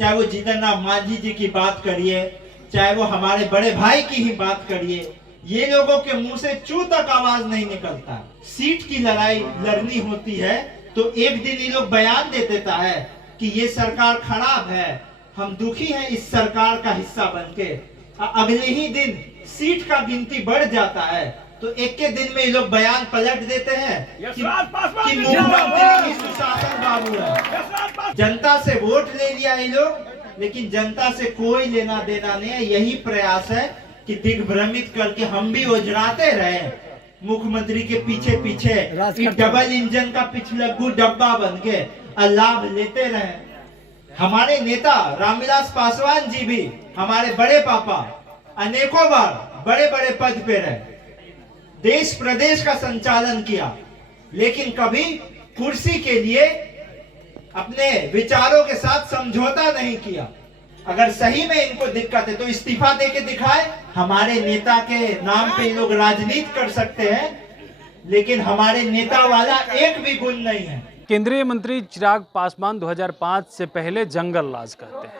चाहे वो जीतन राम मांझी जी की बात करिए, चाहे वो हमारे बड़े भाई की ही बात करिए, ये लोगों के मुंह से चू तक आवाज नहीं निकलता। सीट की लड़ाई लड़नी होती है तो एक दिन ये लोग बयान दे देता है कि ये सरकार खराब है, हम दुखी हैं इस सरकार का हिस्सा बनके। अगले ही दिन सीट का गिनती बढ़ जाता है तो एक के दिन में ये लोग बयान पलट देते हैं कि मुख्यमंत्री सुशासन बाबू है। जनता से वोट ले लिया ये लोग, लेकिन जनता से कोई लेना देना नहीं है। यही प्रयास है कि दिग्भ्रमित करके हम भी ओझराते रहे मुख्यमंत्री के पीछे पीछे, डबल इंजन का पिछलग्गू डब्बा बन के लाभ लेते रहे। हमारे नेता रामविलास पासवान जी भी, हमारे बड़े पापा, अनेकों बार बड़े बड़े पद पे रहे, देश प्रदेश का संचालन किया, लेकिन कभी कुर्सी के लिए अपने विचारों के साथ समझौता नहीं किया। अगर सही में इनको दिक्कत है तो इस्तीफा देके दिखाए। हमारे नेता के नाम पे लोग राजनीति कर सकते हैं, लेकिन हमारे नेता वाला एक भी गुण नहीं है। केंद्रीय मंत्री चिराग पासवान 2005 से पहले जंगल राज करते हैं,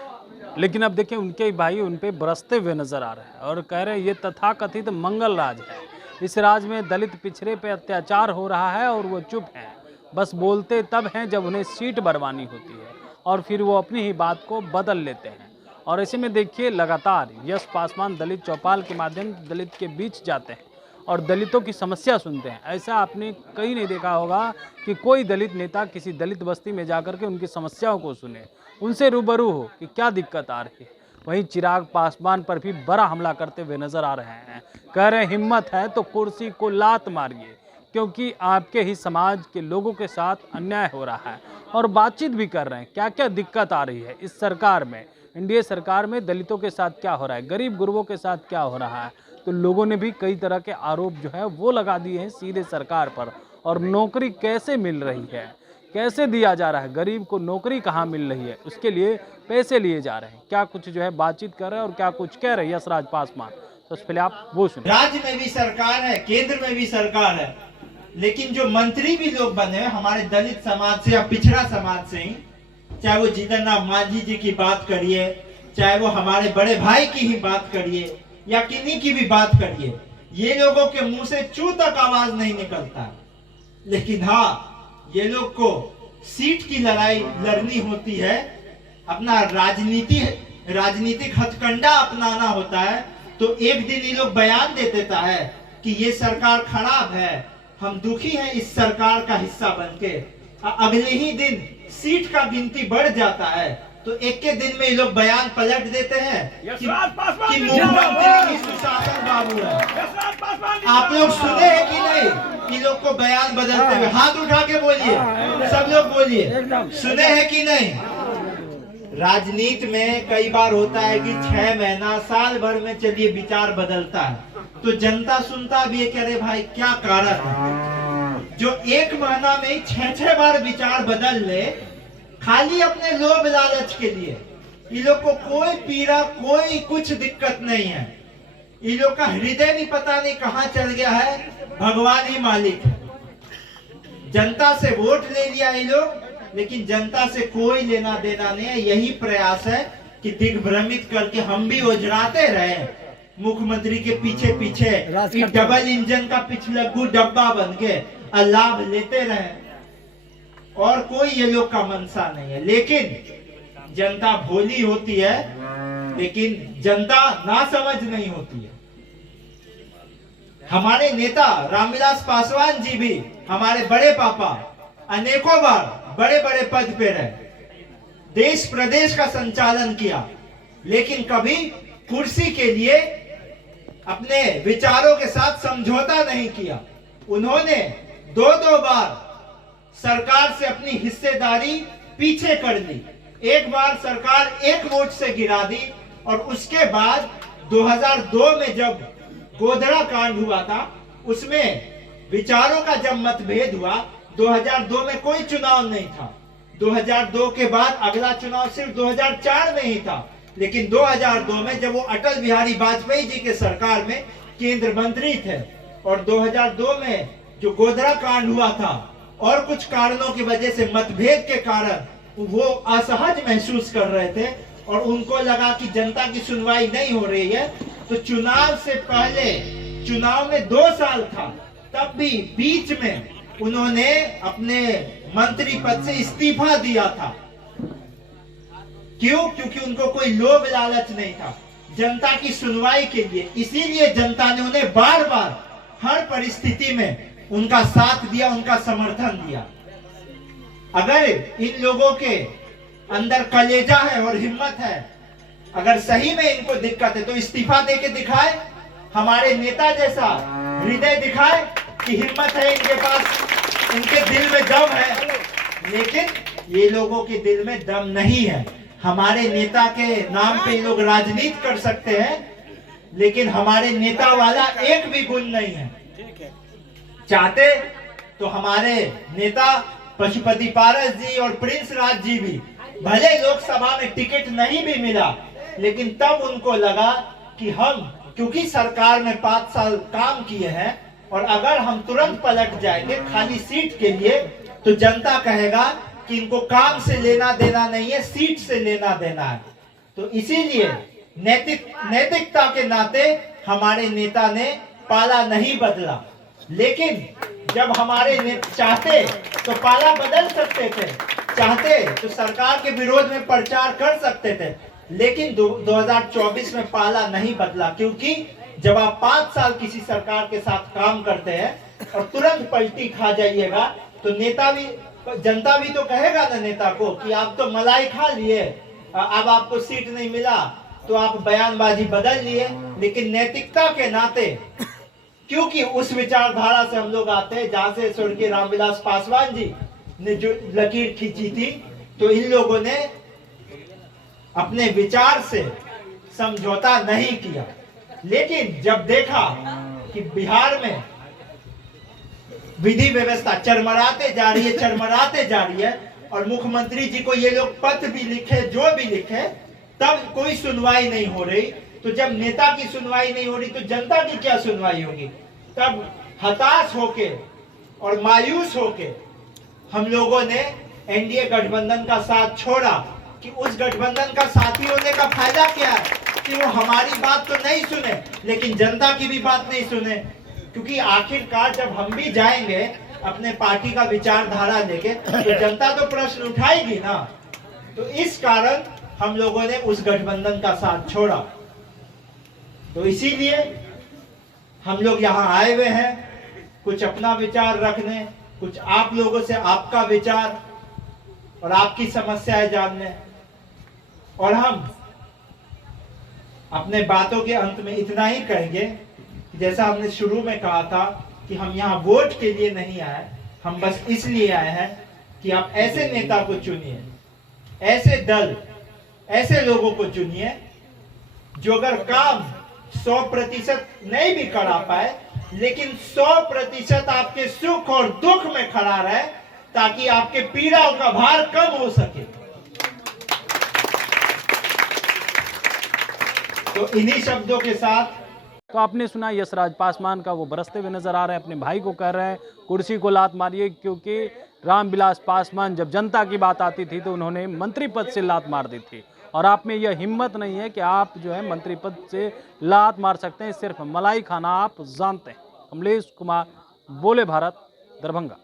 लेकिन अब देखिए उनके भाई उन पे बरसते हुए नजर आ रहे हैं और कह रहे हैं ये तथाकथित मंगल राज है। इस राज में दलित पिछड़े पे अत्याचार हो रहा है और वो चुप हैं, बस बोलते तब हैं जब उन्हें सीट बढ़वानी होती है और फिर वो अपनी ही बात को बदल लेते हैं। और ऐसे में देखिए लगातार यश पासवान दलित चौपाल के माध्यम से दलित के बीच जाते हैं और दलितों की समस्या सुनते हैं। ऐसा आपने कहीं नहीं देखा होगा कि कोई दलित नेता किसी दलित बस्ती में जाकर के उनकी समस्याओं को सुने, उनसे रूबरू हो कि क्या दिक्कत आ रही है। वहीं चिराग पासवान पर भी बड़ा हमला करते हुए नजर आ रहे हैं। कह रहे हिम्मत है तो कुर्सी को लात मारिए, क्योंकि आपके ही समाज के लोगों के साथ अन्याय हो रहा है। और बातचीत भी कर रहे हैं क्या क्या दिक्कत आ रही है इस सरकार में, एनडीए सरकार में दलितों के साथ क्या हो रहा है, गरीब गुरबों के साथ क्या हो रहा है। तो लोगों ने भी कई तरह के आरोप जो है वो लगा दिए हैं सीधे सरकार पर। और नौकरी कैसे मिल रही है, कैसे दिया जा रहा है, गरीब को नौकरी कहाँ मिल रही है, उसके लिए पैसे लिए जा रहे हैं, क्या कुछ जो है बातचीत कर रहे हैं और क्या कुछ कह रहे हैं यशराज पासवान। तो उससे पहले आप वो सुनिए। राज्य में भी सरकार है, केंद्र में भी सरकार है, लेकिन जो मंत्री भी लोग बने हैं हमारे दलित समाज से या पिछड़ा समाज से ही, चाहे वो जीतन राम मांझी जी की बात करिए, चाहे वो हमारे बड़े भाई की ही बात करिए या किन्हीं की भी बात करिए, ये लोगों के मुंह से चू तक आवाज नहीं निकलता। लेकिन हाँ, ये लोग को सीट की लड़ाई लड़नी होती है, अपना राजनीतिक हथकंडा अपनाना होता है तो एक दिन ये लोग बयान दे देता है कि ये सरकार खराब है, हम दुखी हैं इस सरकार का हिस्सा बनके। अगले ही दिन सीट का गिनती बढ़ जाता है तो एक के दिन में ये लोग बयान पलट देते हैं कि मुख्यमंत्री सुशासन बाबू है। आप लोग सुने हैं कि नहीं इन लोग को बयान बदलते हुए? हाथ उठा के बोलिए, सब लोग बोलिए, सुने हैं कि नहीं? राजनीति में कई बार होता है कि 6 महीना साल भर में चलिए विचार बदलता है, तो जनता सुनता भी है कि अरे भाई क्या कारण है जो 1 महीना में 6-6 बार विचार बदल ले, खाली अपने लोभ लालच के लिए। ये लोग को कोई पीड़ा, कोई कुछ दिक्कत नहीं है। ये लोग का हृदय भी पता नहीं कहां चल गया है, भगवान ही मालिक है। जनता से वोट ले लिया ये लोग, लेकिन जनता से कोई लेना देना नहीं है। यही प्रयास है कि दिग्भ्रमित करके हम भी ओझराते रहे मुख्यमंत्री के पीछे पीछे, डबल इंजन का पिछलग्गू डब्बा बन के लाभ लेते रहे। और कोई ये लोग का मनसा नहीं है। लेकिन जनता भोली होती है, लेकिन जनता नासमझ नहीं होती है। हमारे नेता रामविलास पासवान जी भी, हमारे बड़े पापा, अनेकों बार बड़े बड़े पद पे रहे, देश प्रदेश का संचालन किया, लेकिन कभी कुर्सी के लिए अपने विचारों के साथ समझौता नहीं किया। उन्होंने 2-2 बार सरकार से अपनी हिस्सेदारी पीछे कर ली। एक बार सरकार 1 वोट से गिरा दी और उसके बाद 2002 में जब गोधरा कांड हुआ था, उसमें विचारों का जब मतभेद हुआ, 2002 में कोई चुनाव नहीं था। 2002 के बाद अगला चुनाव सिर्फ 2004 में ही था। लेकिन 2002 में जब वो अटल बिहारी वाजपेयी जी के सरकार में केंद्र मंत्री थे और 2002 में जो गोधरा कांड हुआ था और कुछ कारणों की वजह से, मतभेद के कारण वो असहज महसूस कर रहे थे और उनको लगा कि जनता की सुनवाई नहीं हो रही है। तो चुनाव से पहले, चुनाव में 2 साल था, तब भी बीच में उन्होंने अपने मंत्री पद से इस्तीफा दिया था। क्यों? क्योंकि उनको कोई लोभ लालच नहीं था, जनता की सुनवाई के लिए। इसीलिए जनता ने उन्हें बार बार हर परिस्थिति में उनका साथ दिया, उनका समर्थन दिया। अगर इन लोगों के अंदर कलेजा है और हिम्मत है, अगर सही में इनको दिक्कत है, तो इस्तीफा देके दिखाए, हमारे नेता जैसा हृदय दिखाए कि हिम्मत है इनके पास, इनके दिल में दम है। लेकिन ये लोगों के दिल में दम नहीं है। हमारे नेता के नाम पे लोग राजनीति कर सकते हैं, लेकिन हमारे नेता वाला एक भी गुण नहीं है। चाहते तो हमारे नेता पशुपति पारस जी और प्रिंस राज जी भी, भले लोकसभा में टिकट नहीं भी मिला, लेकिन तब उनको लगा कि हम, क्योंकि सरकार में 5 साल काम किए हैं, और अगर हम तुरंत पलट जाएंगे खाली सीट के लिए, तो जनता कहेगा कि इनको काम से लेना देना नहीं है, सीट से लेना देना है। तो इसीलिए नैतिकता के नाते हमारे नेता ने पाला नहीं बदला। लेकिन जब हमारे नेता चाहते तो पाला बदल सकते थे, चाहते तो सरकार के विरोध में प्रचार कर सकते थे, लेकिन 2024 में पाला नहीं बदला। क्योंकि जब आप 5 साल किसी सरकार के साथ काम करते हैं और तुरंत पलटी खा जाइएगा, तो नेता भी, जनता भी तो कहेगा ना नेता को कि आप तो मलाई खा लिए, अब आपको सीट नहीं मिला तो आप बयानबाजी बदल लिए। लेकिन नैतिकता के नाते, क्योंकि उस विचारधारा से हम लोग आते हैं जहां से स्वर्गीय रामविलास पासवान जी ने जो लकीर खींची थी, तो इन लोगों ने अपने विचार से समझौता नहीं किया। लेकिन जब देखा कि बिहार में विधि व्यवस्था चरमराते जा रही है, चरमराते जा रही है, और मुख्यमंत्री जी को ये लोग पत्र भी लिखे, जो भी लिखे, तब कोई सुनवाई नहीं हो रही। तो जब नेता की सुनवाई नहीं हो रही, तो जनता की क्या सुनवाई होगी? तब हताश होके और मायूस होके हम लोगों ने एनडीए गठबंधन का साथ छोड़ा। कि उस गठबंधन का साथी होने का फायदा क्या है कि वो हमारी बात तो नहीं सुने, लेकिन जनता की भी बात नहीं सुने। क्योंकि आखिरकार जब हम भी जाएंगे अपने पार्टी का विचारधारा लेके, तो जनता तो प्रश्न उठाएगी ना। तो इस कारण हम लोगों ने उस गठबंधन का साथ छोड़ा। तो इसीलिए हम लोग यहाँ आए हुए हैं, कुछ अपना विचार रखने, कुछ आप लोगों से आपका विचार और आपकी समस्याएं जानने। और हम अपने बातों के अंत में इतना ही कहेंगे कि जैसा हमने शुरू में कहा था कि हम यहाँ वोट के लिए नहीं आए, हम बस इसलिए आए हैं कि आप ऐसे नेता को चुनिए, ऐसे दल, ऐसे लोगों को चुनिए जो अगर काम 100% नहीं भी करा पाए, लेकिन 100% आपके सुख और दुख में खड़ा रहे, ताकि आपके पीड़ाओं का भार कम हो सके। तो इन्हीं शब्दों के साथ, तो आपने सुना यशराज पासवान का, वो बरसते हुए नजर आ रहे हैं, अपने भाई को कह रहे हैं कुर्सी को लात मारिए, क्योंकि रामविलास पासवान जब जनता की बात आती थी तो उन्होंने मंत्री पद से लात मार दी थी। और आप में यह हिम्मत नहीं है कि आप जो है मंत्री पद से लात मार सकते हैं, सिर्फ मलाई खाना आप जानते हैं। कमलेश कुमार, बोले भारत, दरभंगा।